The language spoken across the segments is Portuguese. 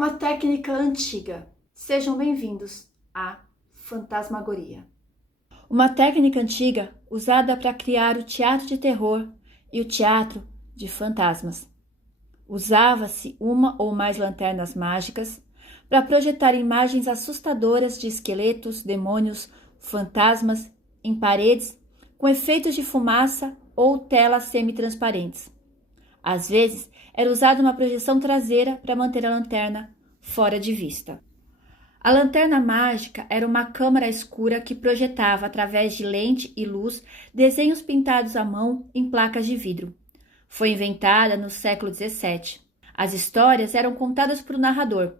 Uma técnica antiga. Sejam bem-vindos à fantasmagoria. Uma técnica antiga usada para criar o teatro de terror e o teatro de fantasmas. Usava-se uma ou mais lanternas mágicas para projetar imagens assustadoras de esqueletos, demônios, fantasmas em paredes com efeitos de fumaça ou telas semi-transparentes. Às vezes, era usada uma projeção traseira para manter a lanterna fora de vista. A lanterna mágica era uma câmara escura que projetava, através de lente e luz, desenhos pintados à mão em placas de vidro. Foi inventada no século XVII. As histórias eram contadas por um narrador.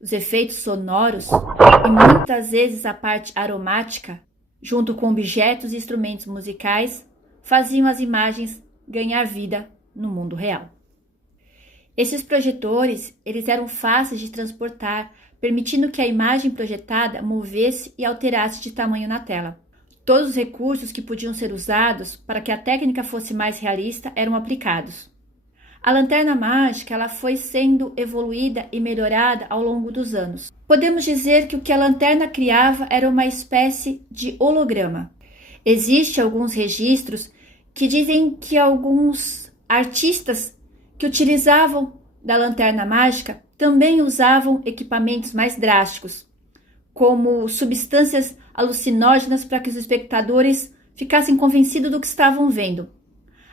Os efeitos sonoros e muitas vezes a parte aromática, junto com objetos e instrumentos musicais, faziam as imagens ganhar vida no mundo real. Esses projetores, eles eram fáceis de transportar, permitindo que a imagem projetada movesse e alterasse de tamanho na tela. Todos os recursos que podiam ser usados para que a técnica fosse mais realista eram aplicados. A lanterna mágica ela foi sendo evoluída e melhorada ao longo dos anos. Podemos dizer que o que a lanterna criava era uma espécie de holograma. Existem alguns registros que dizem que alguns artistas que utilizavam da lanterna mágica também usavam equipamentos mais drásticos, como substâncias alucinógenas para que os espectadores ficassem convencidos do que estavam vendo.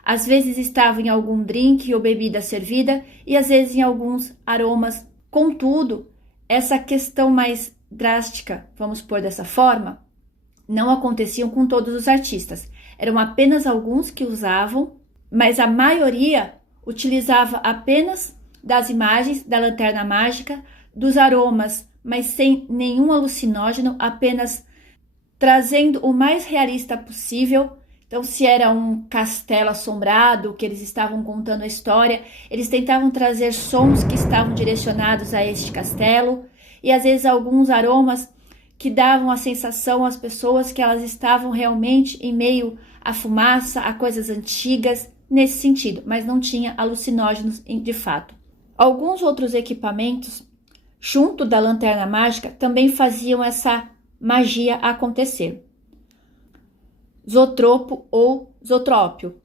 Às vezes estavam em algum drink ou bebida servida e às vezes em alguns aromas. Contudo, essa questão mais drástica, vamos pôr dessa forma, não aconteciam com todos os artistas. Eram apenas alguns que usavam, mas a maioria utilizava apenas das imagens da lanterna mágica, dos aromas, mas sem nenhum alucinógeno, apenas trazendo o mais realista possível. Então, se era um castelo assombrado, que eles estavam contando a história, eles tentavam trazer sons que estavam direcionados a este castelo, e às vezes alguns aromas que davam a sensação às pessoas que elas estavam realmente em meio à fumaça, a coisas antigas, nesse sentido, mas não tinha alucinógenos de fato. Alguns outros equipamentos, junto da lanterna mágica, também faziam essa magia acontecer. Zotropo ou zotrópio,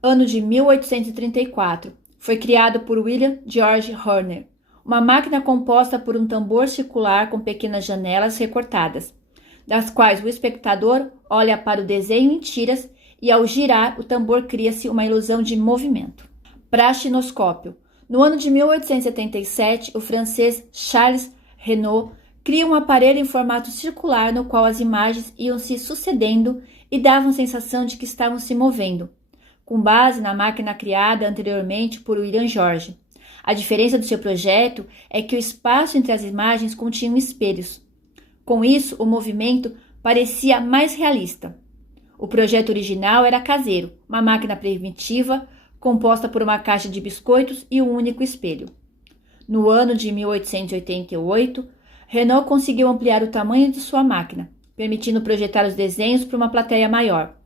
ano de 1834, foi criado por William George Horner, uma máquina composta por um tambor circular com pequenas janelas recortadas, das quais o espectador olha para o desenho em tiras e ao girar o tambor cria-se uma ilusão de movimento. Praxinoscópio. No ano de 1877, o francês Charles Renaud cria um aparelho em formato circular no qual as imagens iam se sucedendo e davam a sensação de que estavam se movendo, com base na máquina criada anteriormente por William George. A diferença do seu projeto é que o espaço entre as imagens continha espelhos. Com isso, o movimento parecia mais realista. O projeto original era caseiro, uma máquina primitiva composta por uma caixa de biscoitos e um único espelho. No ano de 1888, Renaud conseguiu ampliar o tamanho de sua máquina, permitindo projetar os desenhos para uma plateia maior.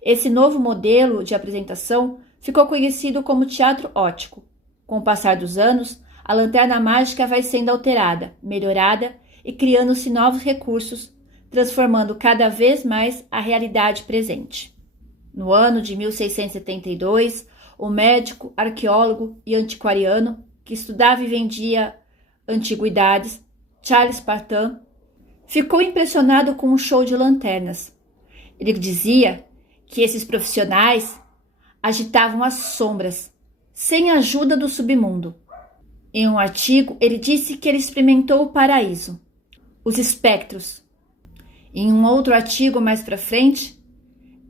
Esse novo modelo de apresentação ficou conhecido como teatro óptico. Com o passar dos anos, a lanterna mágica vai sendo alterada, melhorada e criando-se novos recursos, transformando cada vez mais a realidade presente. No ano de 1672, o médico, arqueólogo e antiquariano que estudava e vendia antiguidades, Charles Partin, ficou impressionado com um show de lanternas. Ele dizia que esses profissionais agitavam as sombras, sem a ajuda do submundo. Em um artigo, ele disse que ele experimentou o paraíso, os espectros. Em um outro artigo mais para frente,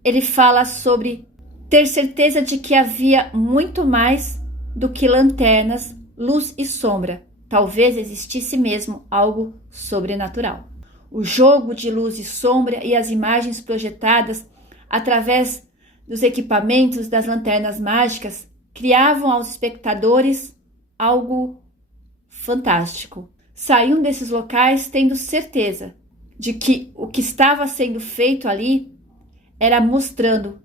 ele fala sobre ter certeza de que havia muito mais do que lanternas, luz e sombra. Talvez existisse mesmo algo sobrenatural. O jogo de luz e sombra e as imagens projetadas através dos equipamentos das lanternas mágicas criavam aos espectadores algo fantástico. Saíam desses locais tendo certeza de que o que estava sendo feito ali era mostrando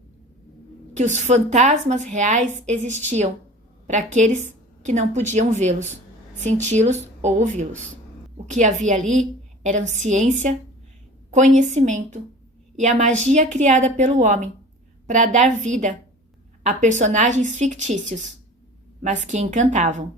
que os fantasmas reais existiam para aqueles que não podiam vê-los. senti-los ou ouvi-los. O que havia ali eram ciência, conhecimento e a magia criada pelo homem para dar vida a personagens fictícios, mas que encantavam.